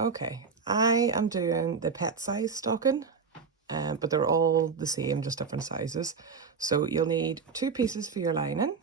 Okay, I am doing the pet size stocking, but they're all the same, just different sizes. So you'll need 2 pieces for your lining,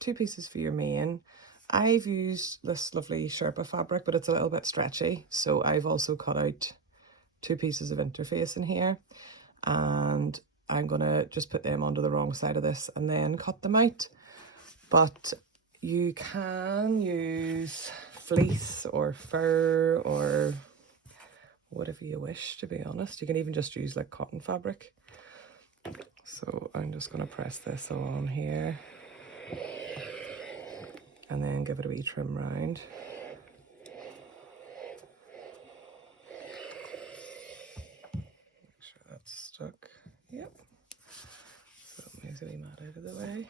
2 pieces for your mane. I've used this lovely Sherpa fabric, but it's a little bit stretchy. So I've also cut out 2 pieces of interface in here, and I'm gonna just put them onto the wrong side of this and then cut them out. But you can use fleece or fur or whatever you wish, to be honest. You can even just use like cotton fabric. So I'm just going to press this on here and then give it a wee trim round. Make sure that's stuck. Yep. So it moves a wee mat out of the way.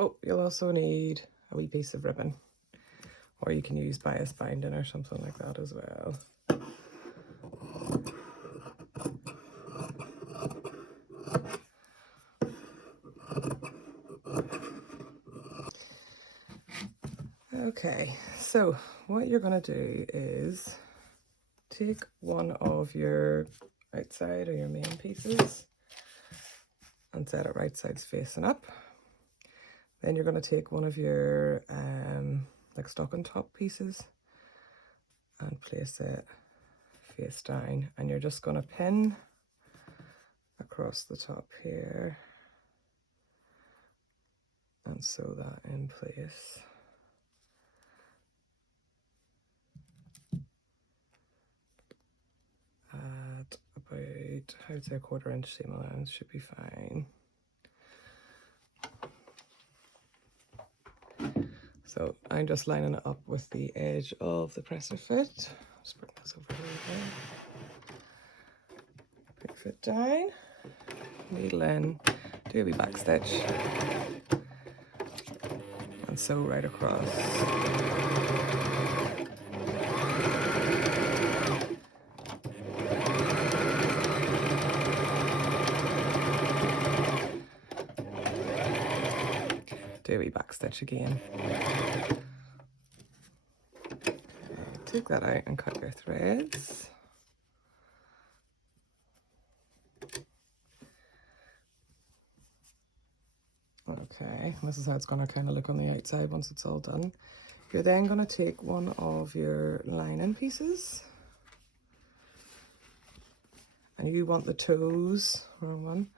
Oh, you'll also need a wee piece of ribbon, or you can use bias binding or something like that as well. Okay, so what you're going to do is take one of your outside or your main pieces and set it right sides facing up. Then you're going to take one of your like stocking top pieces and place it face down, and you're just going to pin across the top here and sew that in place. At about, I would say, a 1/4 inch seam allowance should be fine. So I'm just lining it up with the edge of the presser fit. Just bring this over here. Bring fit down, needle in, do a wee back stitch, and sew right across. Do a wee back stitch again. Okay, take that out and cut your threads. Okay, this is how it's going to kind of look on the outside once it's all done. You're then going to take one of your lining pieces, and you want the toes, wrong one,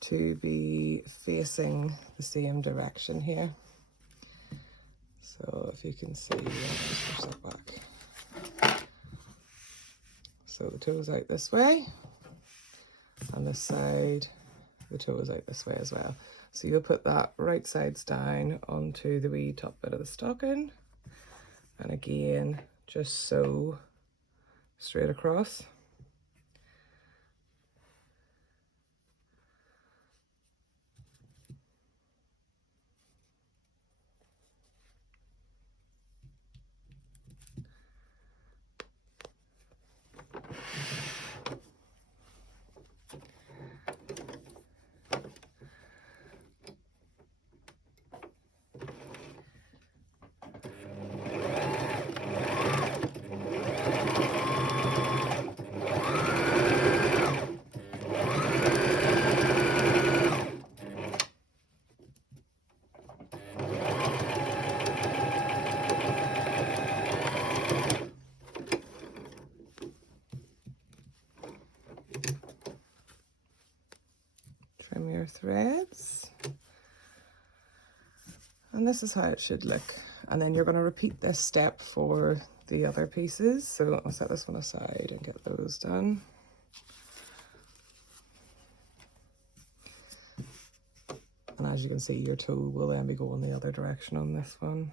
to be facing the same direction here. So if you can see, I'll just push that back. So the toes out this way, and this side, the toes out this way as well. So you'll put that right sides down onto the wee top bit of the stocking, and again, just sew straight across. Trim your threads, and this is how it should look. And then you're going to repeat this step for the other pieces. So I'll set this one aside and get those done. And as you can see, your toe will then be going the other direction on this one.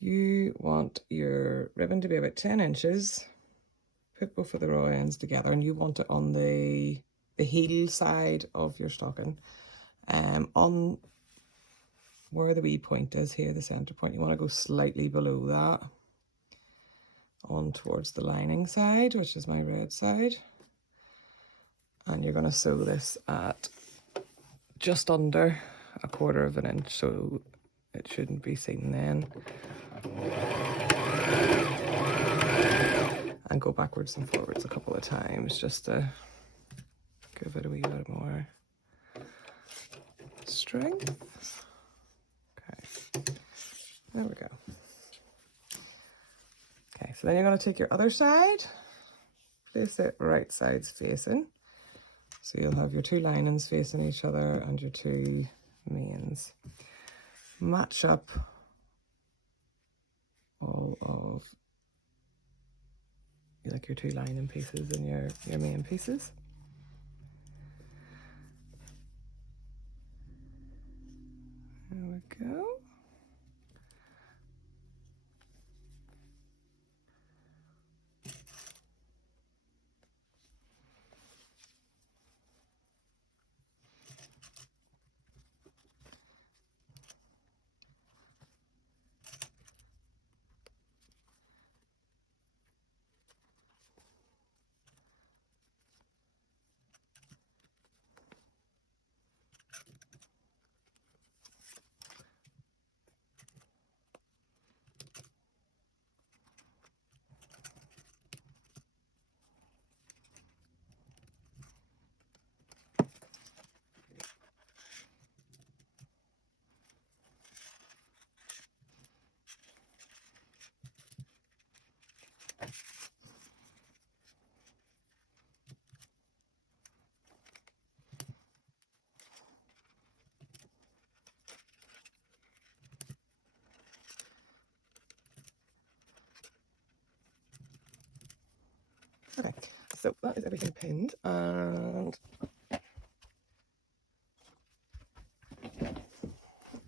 You want your ribbon to be about 10 inches. Put both of the raw ends together, and you want it on the heel side of your stocking. On where the wee point is here, the center point, you want to go slightly below that on towards the lining side, which is my red side. And you're going to sew this at just under 1/4 inch, so it shouldn't be seen then. And go backwards and forwards a couple of times just to give it a wee bit more strength. Okay, there we go. Okay, so then you're going to take your other side, place it right sides facing. So you'll have your 2 linings facing each other and your 2 mains. Match up all of like your 2 lining pieces and your main pieces. There we go. Okay, so that is everything pinned, and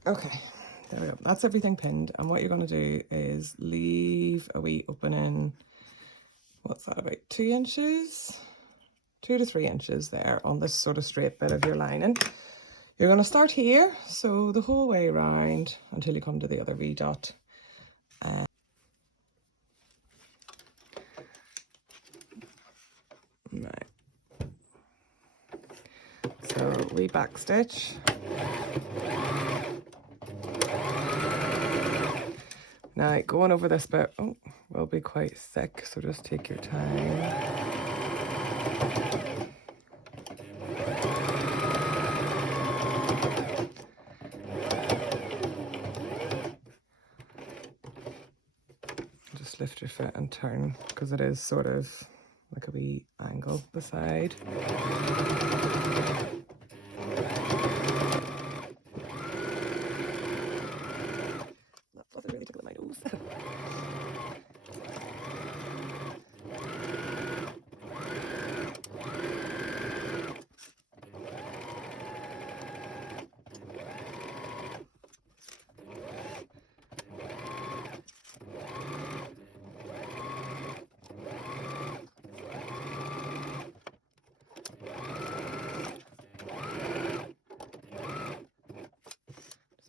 okay, there we go. That's everything pinned, and what you're going to do is leave a wee opening. What's that, about 2 inches? 2 to 3 inches there on this sort of straight bit of your lining. You're going to start here, so the whole way around until you come to the other wee dot. Right. So wee back stitch. Now going over this bit will be quite thick, so just take your time. Just lift your foot and turn, because it is sort of like a wee angle beside. That doesn't really tickle my nose.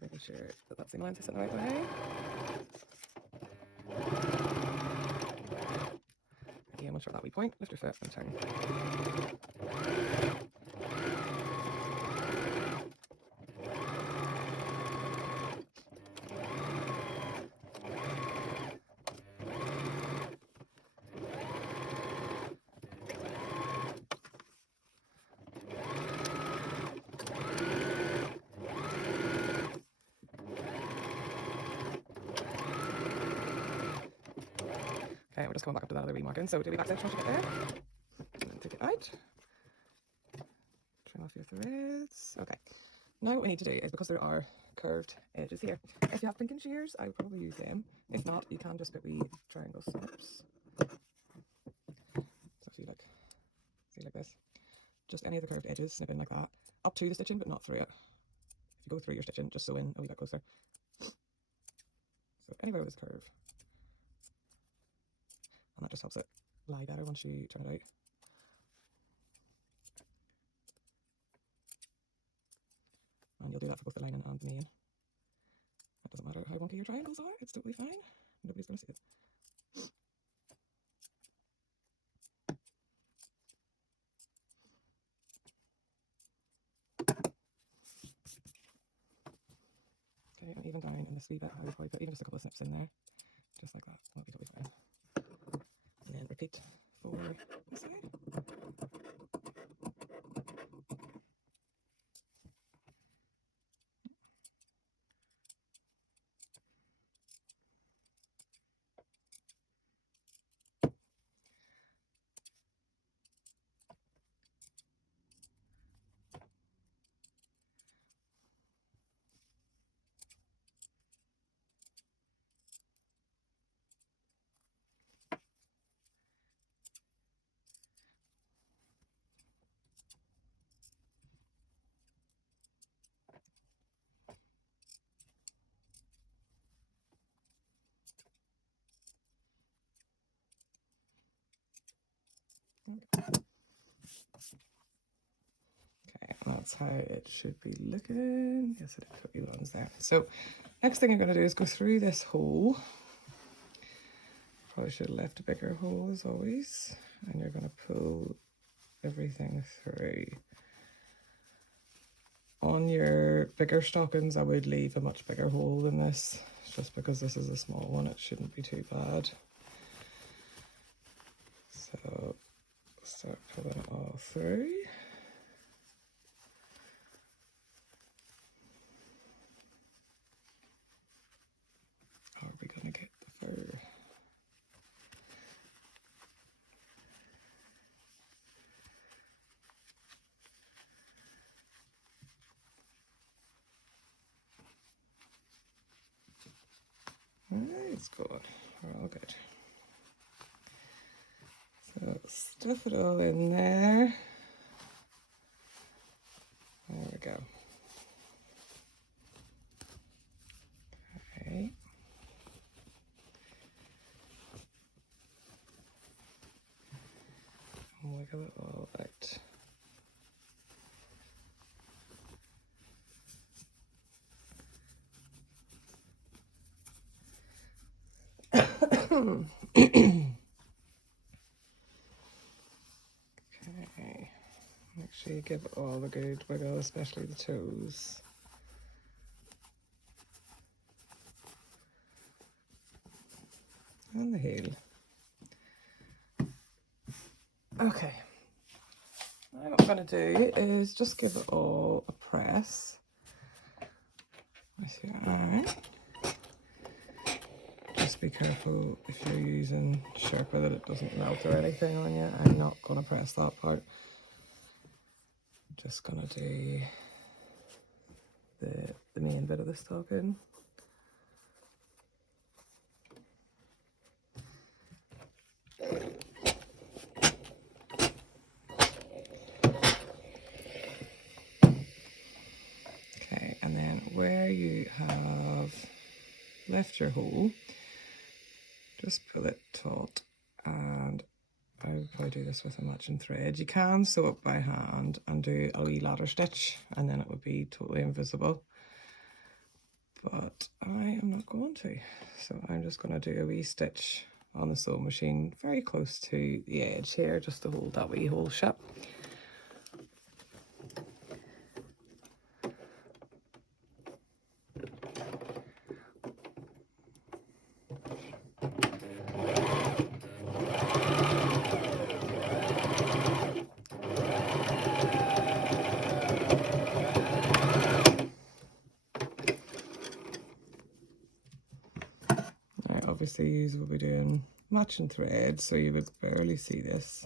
Making sure that that seam line's in the right way. Again, once you're at that wee point, lift your foot and turn. Okay, we're just coming back up to that other wee marking. So do a wee back stitch once you get there. And then take it out. Trim off your threads. Okay. Now what we need to do is, because there are curved edges here, if you have pinking shears, I would probably use them. If not, you can just put wee triangle snips. So see like this. Just any of the curved edges, snip in like that. Up to the stitching, but not through it. If you go through your stitching, just sew in a wee bit closer. So So anywhere with this curve. And that just helps it lie better once you turn it out. And you'll do that for both the lining and the main. It doesn't matter how wonky your triangles are, it's totally fine. Nobody's going to see it. Okay, and even down in this wee bit, I would probably put even just a couple of snips in there, just like that. That'll be totally fine. And then repeat for this side. Okay, that's how it should be looking. Yes, I did put wee ones there. So next thing you're going to do is go through this hole. Probably should have left a bigger hole as always. And you're going to pull everything through. On your bigger stockings, I would leave a much bigger hole than this. Just because this is a small one, it shouldn't be too bad. So start pulling it all through. How are we going to get the fur? Alright, it's good. We're all good. So stuff it all in there. There we go. Okay. Wiggle it all out. Okay. Make sure you give it all the good wiggle, especially the toes. And the heel. Okay. Now what I'm going to do is just give it all a press with your iron. Just be careful if you're using Sherpa that it doesn't melt or anything on you. I'm not going to press that part. I'm just going to do the main bit of the stocking. Okay, and then where you have left your hole, just pull it taut, and I would probably do this with a matching thread. You can sew it by hand and do a wee ladder stitch, and then it would be totally invisible. But I am not going to. So I'm just going to do a wee stitch on the sewing machine very close to the edge here, just to hold that wee hole shut. Obviously you will be doing matching thread, so you would barely see this.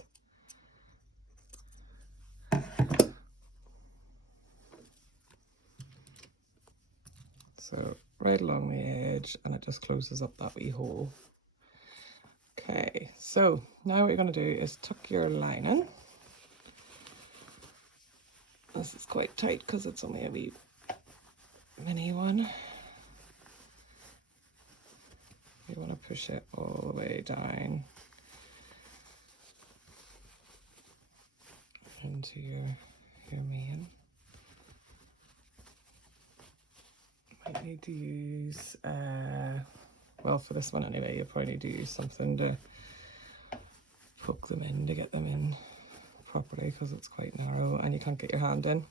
So right along the edge, and it just closes up that wee hole. Okay, so now what you're going to do is tuck your lining. This is quite tight because it's only a wee mini one. you want to push it all the way down into your mane. Might need to use, well, for this one anyway, you'll probably need to use something to poke them in to get them in properly, because it's quite narrow and you can't get your hand in.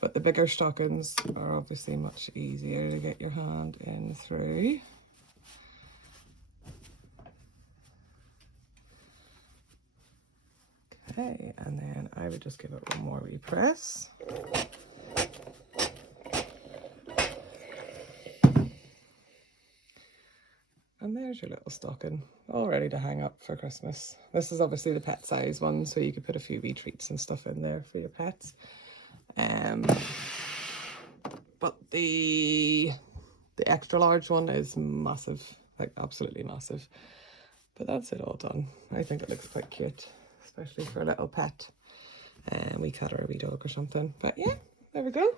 But the bigger stockings are obviously much easier to get your hand in through. Okay, and then I would just give it one more wee press. And there's your little stocking, all ready to hang up for Christmas. This is obviously the pet size one, so you could put a few wee treats and stuff in there for your pets. But the extra large one is massive, like absolutely massive. But that's it all done. I think it looks quite cute, especially for a little pet, wee cat or a wee dog or something. But yeah, there we go.